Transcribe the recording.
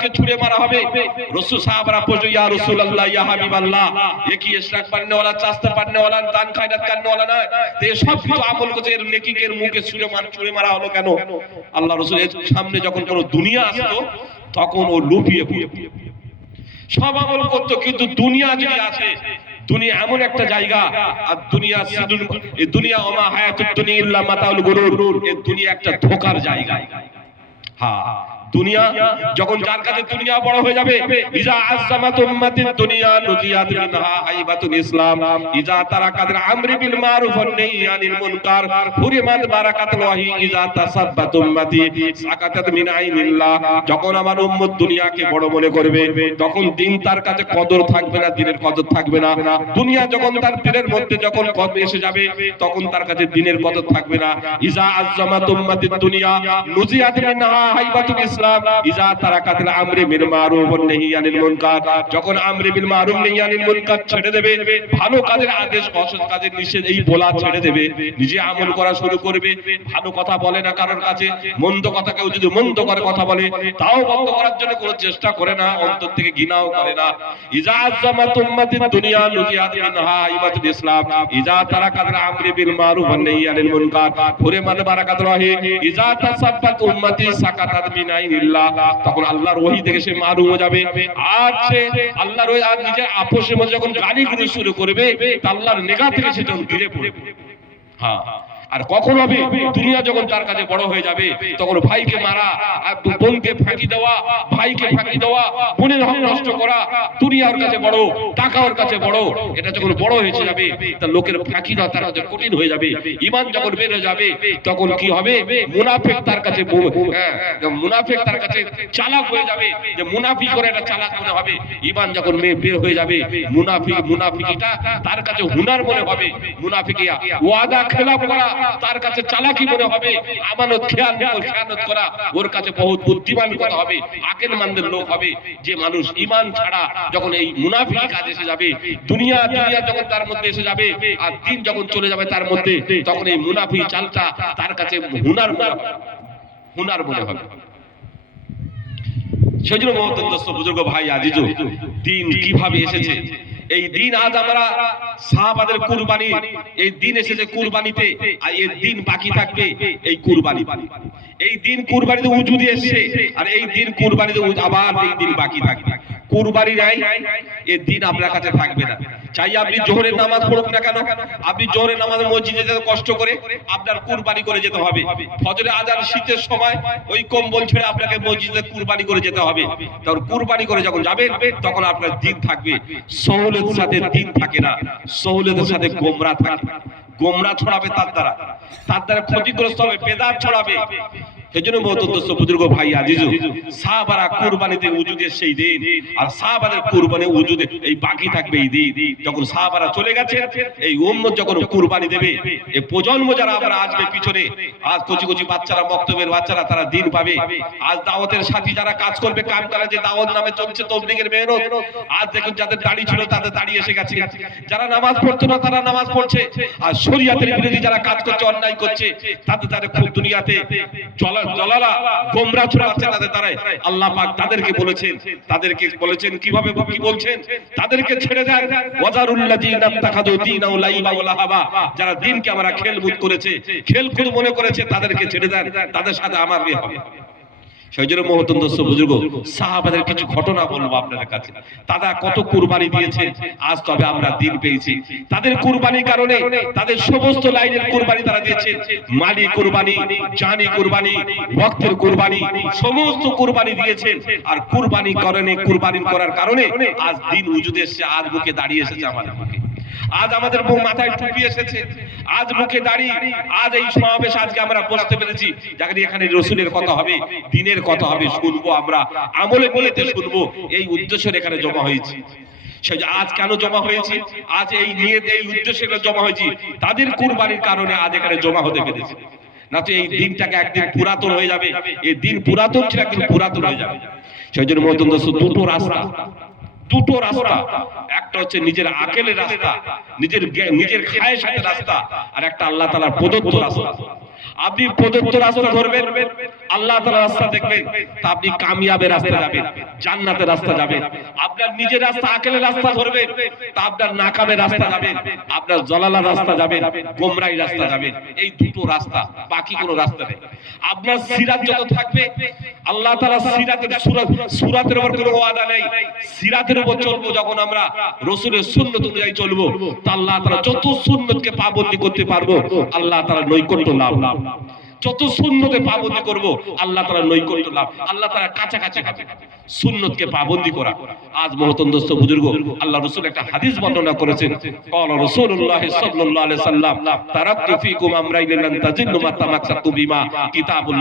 কে ছুড়ে মারা হবে। রাসূল সাহাবারা বলল ইয়া রাসূলুল্লাহ ইয়া হাবিবাল্লাহ, এ কি ইশরাক করনে वाला, চাস্তা করনে वाला, দান খায়রাত করনে वाला না, তো এই সব কিছু আমল করছে, এর নেকি এর মুখে ছুড়ে মারা হলো কেন? আল্লাহ রাসূল এর সামনে যখন কোন দুনিয়া আসতো তখন ও লুকিয়ে পড়তো, সব আমল করতো, কিন্তু দুনিয়া যদি আসে, দুনিয়া এমন একটা জায়গা, আর দুনিয়া সিদুন, এই দুনিয়া ওমা হায়াতুদ দুনিয়া ইল্লা মাতাউল গুরুর, এই দুনিয়া একটা ধোঁকার জায়গা। হ্যাঁ, দুনিয়া যখন যার কাছে দুনিয়া বড় হয়ে যাবে, ইজা আযযামাত উম্মাতিদ দুনিয়া নুজিয়াত মিনহা হাইবাতুল ইসলাম, ইজা তারাকাত আমরি বিল মারুফ ওয়ান নাহয়ি আনিল মুনকার, হুরিমাত বারাকাতুল ওয়াহি, ইজা তাসাব্বাত উম্মতি সাকাতাত মিন আইনিল্লাহ। যখন আমার উম্মত দুনিয়াকে বড় মনে করবে, তখন দিন তার কাছে কদর থাকবে না, দিনের কদর থাকবে না। দুনিয়া যখন তার দিলের মধ্যে যখন কদর এসে যাবে, তখন তার কাছে দিনের কদর থাকবে না। ইজা আযযামাত উম্মাতিদ দুনিয়া নুজিয়াত মিনহা হাইবাতুল ইসলাম, ইজা তারাকাতুল আমরি বিল মারুফ ওয়ান নাহয়ি আনিল মুনকার, যখন আমরি বিল মারুফ নাহয়ি আনিল মুনকার ছেড়ে দেবে, ভালো কাজের আদেশ অসৎ কাজের নিষেধ এই বলা ছেড়ে দেবে, নিজে আমল করা শুরু করবে। ভালো কথা বলে না কারোর কাছে, মন্দ কথা কেউ যদি মন্দ করে কথা বলে তাও বন্ধ করার জন্য কোনো চেষ্টা করে না, অন্তর থেকে ঘৃণাও করে না। ইজা আযযামাত উম্মাতিদ দুনিয়া নুজিয়াত মিনহা হাইবাতুল ইসলাম, ইজা তারাকাতুল আমরি বিল মারুফ ওয়ান নাহয়ি আনিল মুনকার, হুরিমাত বারাকাতুল ওয়াহি, ইজা তাসাব্বাত উম্মতি সাকাতাত মিন আইনিল্লাহ, তখন আল্লাহর ওহী থেকে সে মারুম হয়ে যাবে। আর সে আল্লাহর ওহী আর নিজের আপোষের মধ্যে যখন গালিগুলি শুরু করবে, আল্লাহর নিগাহ থেকে সে তখন ঘিরে পড়বে। হ্যাঁ, আর কখন হবে? দুনিয়া যখন তার কাছে বড় হয়ে যাবে, তখন ভাইকে মারা, আর বোনকে ফাঁকি দেওয়া, ভাইকে ফাঁকি দেওয়া, বোনের হক নষ্ট করা, দুনিয়ার কাছে বড়, টাকা ওর কাছে বড়, এটা যখন বড় হয়ে যাবে, তা লোকের ফাঁকি দেওয়া তার কাছে কঠিন হয়ে যাবে। ঈমান যখন বের হয়ে যাবে, তখন কি হবে? মুনাফিক তার কাছে, মুনাফিক তার কাছে চালাক হয়ে যাবে, যে মুনাফিক করে এটা চালাক মনে হবে। ঈমান যখন বের হয়ে যাবে, মুনাফিকিটা তার কাছে হুনার মনে হবে। মুনাফিকিয়া ওয়াদা খেলাফ করা তার কাছে চালাকি মনে হবে। আমানত খেয়ানত করা ওর কাছে বহুত বুদ্ধিমান কথা হবে, আকলমন্দের লোক হবে। যে মানুষ ঈমান ছাড়া যখন এই মুনাফিকি কাজ এসে যাবে, দুনিয়া যখন তার মধ্যে এসে যাবে, আর দিন যখন চলে যাবে তার মধ্যে, তখন এই মুনাফিক চালটা তার কাছে হুনার মনে হবে। সেজন্য মহতরম দোস্ত বুজুর্গ ভাই আজিজু, দিন কিভাবে এসেছে, এই দিন আজ আমরা সাহাবাদের কুরবানি, এই দিন এসেছে কুরবানিতে, আর এই দিন বাকি থাকবে এই কুরবানি। এই দিন কুরবানিতে উজুদি এসেছে, আর এই দিন কুরবানিতে আবার এই দিন বাকি থাকবে। কুরবানি নাই, এই দিন আপনার কাছে থাকবে না। চাই আপনি জোহরের নামাজ পড়ুন না কেন, আপনি জোহরের নামাজ মসজিদে যেতে কষ্ট করে আপনার কুরবানি করে যেতে হবে। ফজরে আজান শীতের সময় ওই কম্বল ছেড়ে আপনাকে মসজিদে কুরবানি করে যেতে হবে। তখন কুরবানি করে যখন যাবেন, তখন আপনার দিন থাকবে। সহলের সাথে দিন থাকে না, সহলের সাথে গোমরা থাকে। গোমরা ছড়াবে তার দ্বারা ক্ষতিগ্রস্ত হবে, বেদাত ছড়াবে। সেজন্য মহতরম দোস্ত বুজুর্গ ভাই আজিজু, সাহাবারা কুরবানিতে উজুদের সেই দিন, আর সাহাবাদের কুরবানি উজুদে এই বাকি থাকবে এই দিন। যখন সাহাবারা চলে গেছে, এই উম্মত যখন কুরবানি দেবে, এই প্রজন্ম যারা আমরা আসবে পিছনে, আজ কচি কচি বাচ্চারা, মক্তবের বাচ্চারা, তারা দিন পাবে। আজ দাওয়াতের সাথী যারা কাজ করবে, কাম করে, যে দাওয়াত নামে চলছে তবলিগের মেহনত, আজ দেখুন যাদের দাড়ি ছিল তাদের দাড়ি এসে গেছে, যারা নামাজ পড়তো না তারা নামাজ পড়ছে, আর শরীয়তের বিরোধী যারা কাজ করছে, অন্যায় করছে, তাদের খুব দুনিয়াতে জলালা গোমরা ছড়াচ্ছে তাদের দ্বারাই। আল্লাহ পাক তাদেরকে বলেছেন কিভাবে, কি বলছেন? তাদেরকে ছেড়ে দেন, ওয়াজারুল্লাযীনা তাখাযু দীনাহু লাইবা ওয়া লাহাবা, যারা দিনকে আমরা খেলকুদ করেছে, খেলকুদ মনে করেছে, তাদেরকে ছেড়ে দেন, তাদের সাথে আমার বিয়ে হবে। সেজন্য মহতরম দোস্ত বুজুর্গ, সাহাবাদের কিছু ঘটনা বলবো আপনাদের কাছে। তারা কত কুরবানি দিয়েছে, আজ তবে আমরা দিন পেয়েছি। তাদের কুরবানির কারণে, তাদের সমস্ত লাইনের কুরবানি তারা দিয়েছে। মালি কুরবানি, জানি কুরবানি, ভক্তের কুরবানি, সমস্ত কুরবানি দিয়েছেন। আর কুরবানি করার কারণে আজ দিন উজুদে এসেছে, আজ বুকে দাঁড়িয়ে এসেছে আমাদের মুখে। আজ আমাদের মাথায় টুপি এসেছে, আজ মুখে দাড়ি, আজ এই সমাবেশ আজকে আমরা বসতে পেরেছি, যাকে এখানে রাসূলের কথা হবে, দ্বীনের কথা হবে, শুনবো আমরা, আমলে বলেতে শুনবো, এই উদ্দেশ্যে এখানে জমা হয়েছে। সেই আজ কেন জমা হয়েছে, আজ এই নিয়ে এই উদ্দেশ্যে জমা হয়েছে, তাদের কুরবানির কারণে আজ এখানে জমা হতে পেরেছে। না তো এই দিনটাকে একদিন পুরাতন হয়ে যাবে, এই দিন পুরাতন ছিল, একদিন পুরাতন হয়ে যাবে। সেই জন্য মহতরম দোস্ত, দুটো রাস্তা, একটা হচ্ছে নিজের আকলের রাস্তা, নিজের খায়েশাতের রাস্তা, আর একটা আল্লাহ তাআলার প্রদত্ত রাস্তা। আপনি প্রদত্ত রাস্তা ধরবেন, আল্লাহ তাআলার রাস্তা দেখবেন, তা আপনি কামিয়াবের রাস্তা যাবেন, জান্নাতের রাস্তা যাবেন। আপনার নিজের রাস্তা আকলের রাস্তা ধরবেন, তা আপনার নাকামের রাস্তা যাবেন, আপনার জলালার রাস্তা যাবেন, গোমরাই রাস্তা যাবেন। এই দুটো রাস্তা, বাকি কোনো রাস্তা নেই। আপনার সিরাত যত থাকবে, আল্লাহ তাআলা সিরাতের সূরাতের উপর কোনো ওয়াদা নেই। সিরাতের উপর চলবো যখন আমরা, রাসূলের সুন্নাত অনুযায়ী চলবো, তা আল্লাহ তাআলা যত সুন্নতকে পাবন্দি করতে পারবো, আল্লাহ তাআলা নৈকট্য লাভ। যত সুন্নতে পাবন্দি করব, আল্লাহ তাআলা নৈকট্য লাভ, আল্লাহ তাআলা কাছাকাছি হবে। সুন্নতকে পাবন্দি করা। আজ মহতরম দোস্ত বুজুর্গ, আল্লাহ রাসূল একটা হাদিস বর্ণনা করেছেন, ক্বালা রাসূলুল্লাহ সাল্লাল্লাহু আলাইহি সাল্লাম, তারাকতু ফীকুম আমরাইন লান তাজিল্লু মা তামাসসাকতু বিমা কিতাবুল্লাহ